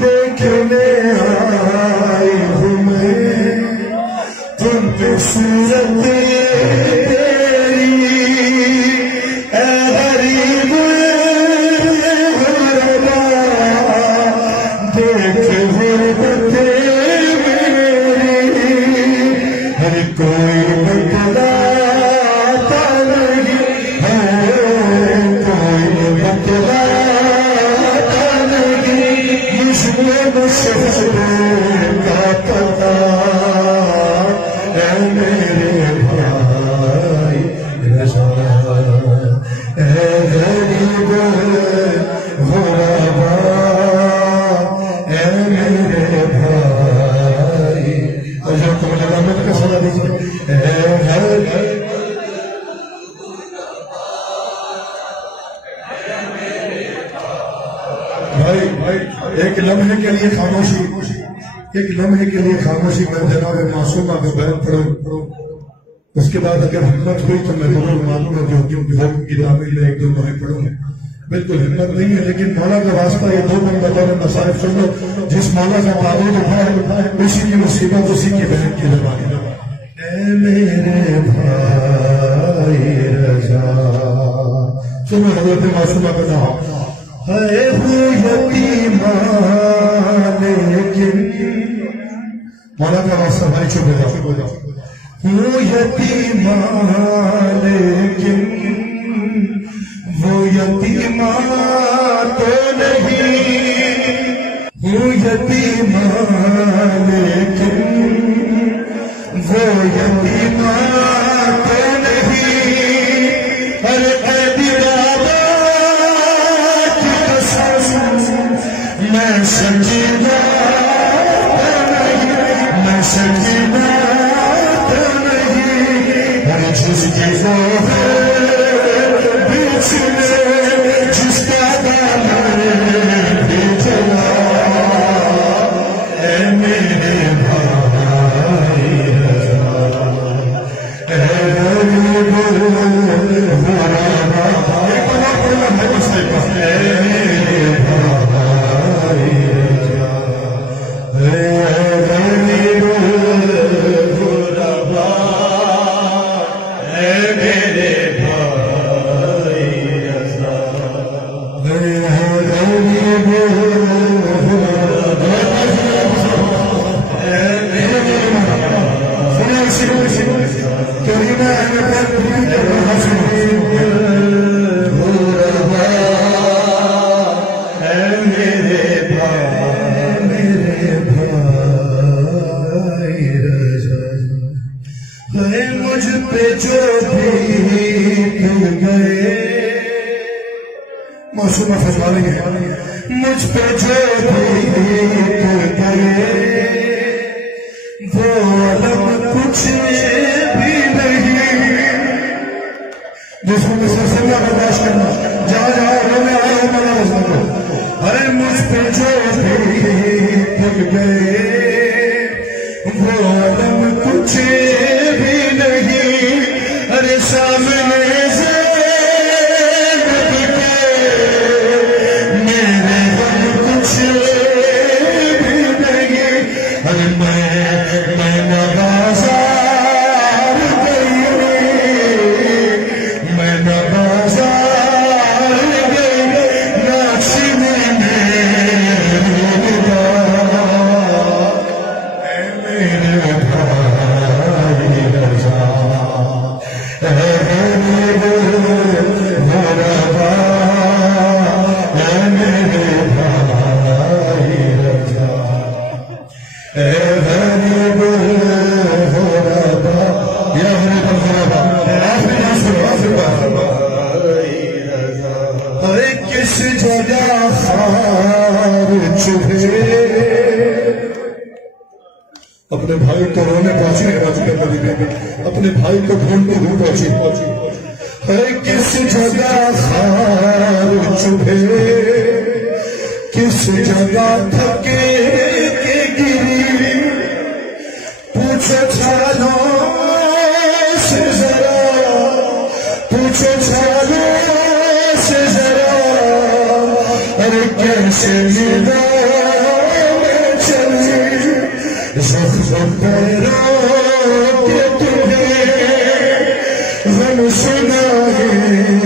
دیکھنے آئی ہوں میں تم پہ صورت تیری، اے غریب غربا دیکھ غربت میری، ہر کوئی بتلاتا نہیں ہے، کوئی بتلاتا نہیں مجھے کا پتا، اے میرے بھائی رضا، اے غریب غربا، اے میرے بھائی، تم لگا مل کے سنا دیجیے، اے غریب بھائی، ایک لمحے کے لیے خاموشی، ایک لمحے کے لیے خاموشی میں جناب معصومہ کا بیان پڑھوں، اس کے بعد اگر ہمت ہوئی تو میں ضرور مانوں گا جو کی تعمیل میں ایک دو دعائیں پڑھوں گا، بالکل ہمت نہیں ہے لیکن مولا کا واسطہ یہ دو بند بطور مصائب سن لو، جس مولا کا تعبیر اٹھائے اسی کی مصیبت اسی کی بہن کی زبان، اے میرے بھائی رضا، سنو حضرت معصومہ کا نام، ہے ہوں یتیمان لیکن، مولا کا واسطہ بھائی چپ ہو جاؤ، ہوں یتیمان لیکن وہ یتیمان تو نہیں، ہوں یتیمان لیکن وہ یتیمان تو نہیں، ارے میں سکینہ تو نہیں، میں جس کی وہ ہے بیچ میں جس کا دامن بھی چلا، اے میرے بھائی رضا، اے غریب غربا، ایک بڑا پڑھنا ہے اس کے پاس، اے میرے بھائی رضا، اے غریب غربا، اے میرے بھائی رضا، اے غریب غربا، اے میرے مجھ پہ جو بیت گئے، معصومہ فرما رہی ہے، مجھ پہ جو بیت گئے وہ علم کچھ بھی نہیں، جس کو میں سلسلہ برداشت کرنا، جہاں جہاں میں آیا ہوں مانا رسول کو، ارے مجھ پہ جو بیت گئے وہ علم کچھ بھی نہیں، ارے سامنے زینب کے میرے غم کچھ بھی نہیں، ارے میں بازار گئی، میں بازار گئی، ناچی میں میرے بھائی رضا، اے غریب غربا، اے میرے بھائی رضا، اے غریب غربا، یا غریب غربا، آخری ارے کس جگہ خار چبھے، اپنے بھائی کو رونے پہنچی، اپنے بھائی کو ڈھونڈتے ہوئے پہنچی، ہے کس جگہ خار چبھے، کس جگہ تھکے کے گری، پوچھو چھالوں کیسے نگاہ میں چلی زخم پیروں کے تمہیں غم سنا ہے